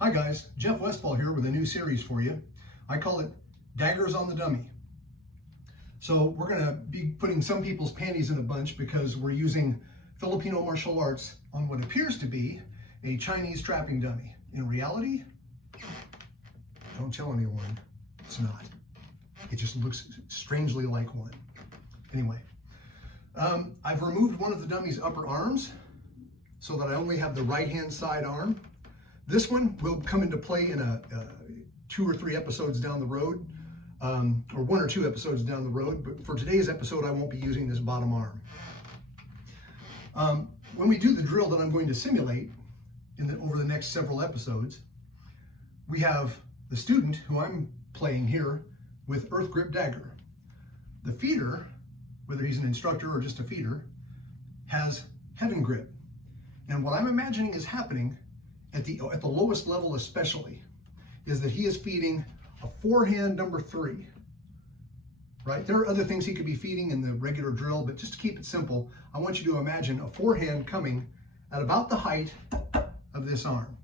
Hi guys, Jeff Westfall here with a new series for you. I call it Daggers on the Dummy. So we're going to be putting some people's panties in a bunch because we're using Filipino martial arts on what appears to be a Chinese trapping dummy. In reality, don't tell anyone, it's not. It just looks strangely like one. Anyway, I've removed one of the dummy's upper arms so that I only have the right-hand side arm. This one will come into play in 2 or 3 episodes down the road, or 1 or 2 episodes down the road, but for today's episode, I won't be using this bottom arm. When we do the drill that I'm going to simulate over the next several episodes, we have the student who I'm playing here with Earth Grip Dagger. The feeder, whether he's an instructor or just a feeder, has Heaven Grip. And what I'm imagining is happening at the lowest level especially, is that he is feeding a forehand number 3, right? There are other things he could be feeding in the regular drill, but just to keep it simple, I want you to imagine a forehand coming at about the height of this arm.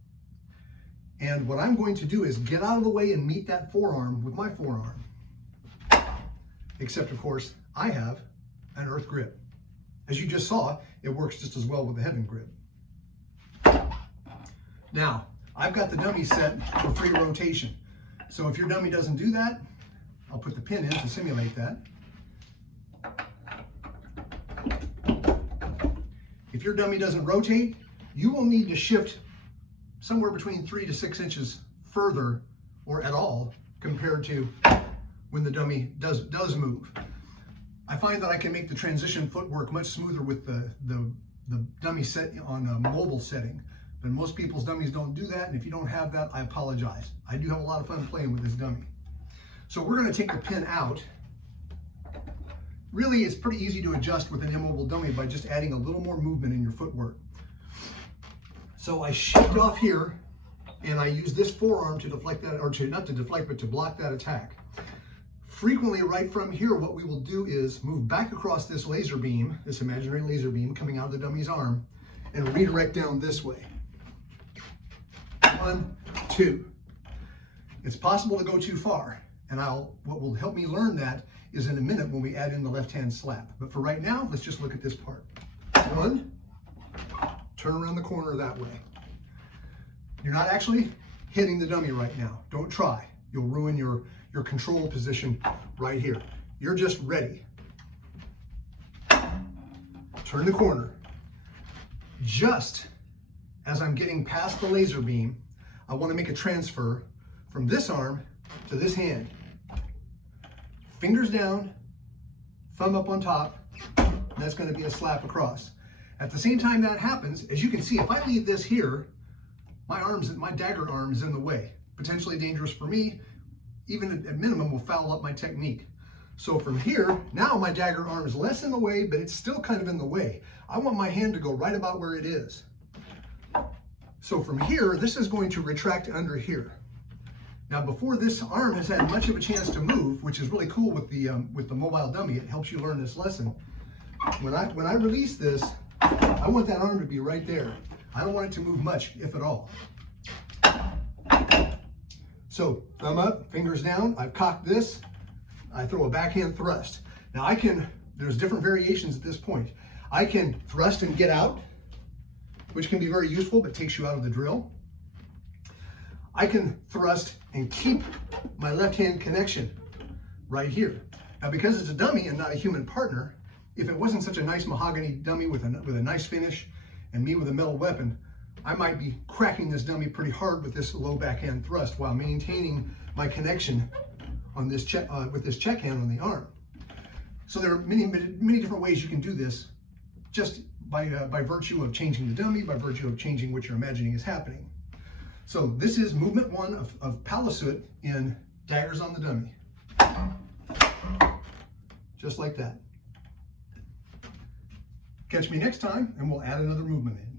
And what I'm going to do is get out of the way and meet that forearm with my forearm. Except, of course, I have an Earth Grip. As you just saw, it works just as well with the Heaven Grip. Now, I've got the dummy set for free rotation. So if your dummy doesn't do that, I'll put the pin in to simulate that. If your dummy doesn't rotate, you will need to shift somewhere between 3 to 6 inches further or at all compared to when the dummy does move. I find that I can make the transition footwork much smoother with the dummy set on a mobile setting. But most people's dummies don't do that, and if you don't have that, I apologize. I do have a lot of fun playing with this dummy. So we're going to take the pin out. Really, it's pretty easy to adjust with an immobile dummy by just adding a little more movement in your footwork. So I shift off here, and I use this forearm to deflect that, or not to deflect, but to block that attack. Frequently, right from here, what we will do is move back across this laser beam, this imaginary laser beam coming out of the dummy's arm, and redirect down this way. 1, 2. It's possible to go too far, and what will help me learn that is in a minute when we add in the left-hand slap. But for right now, let's just look at this part. 1, turn around the corner that way. You're not actually hitting the dummy right now. Don't try. You'll ruin your control position right here. You're just ready. Turn the corner. Just as I'm getting past the laser beam, I want to make a transfer from this arm to this hand. Fingers down, thumb up on top, and that's going to be a slap across. At the same time that happens, as you can see, if I leave this here, my dagger arm is in the way. Potentially dangerous for me, even at minimum will foul up my technique. So from here, now my dagger arm is less in the way, but it's still kind of in the way. I want my hand to go right about where it is. So from here, this is going to retract under here. Now, before this arm has had much of a chance to move, which is really cool with the mobile dummy, it helps you learn this lesson. When I release this, I want that arm to be right there. I don't want it to move much, if at all. So thumb up, fingers down. I've cocked this. I throw a backhand thrust. Now there's different variations at this point. I can thrust and get out, which can be very useful, but takes you out of the drill. I can thrust and keep my left-hand connection right here. Now, because it's a dummy and not a human partner, if it wasn't such a nice mahogany dummy with a nice finish and me with a metal weapon, I might be cracking this dummy pretty hard with this low backhand thrust while maintaining my connection on this with this check hand on the arm. So there are many different ways you can do this, just by virtue of changing the dummy, by virtue of changing what you're imagining is happening. So this is movement 1 of Palasut in Daggers on the Dummy. Just like that. Catch me next time, and we'll add another movement in.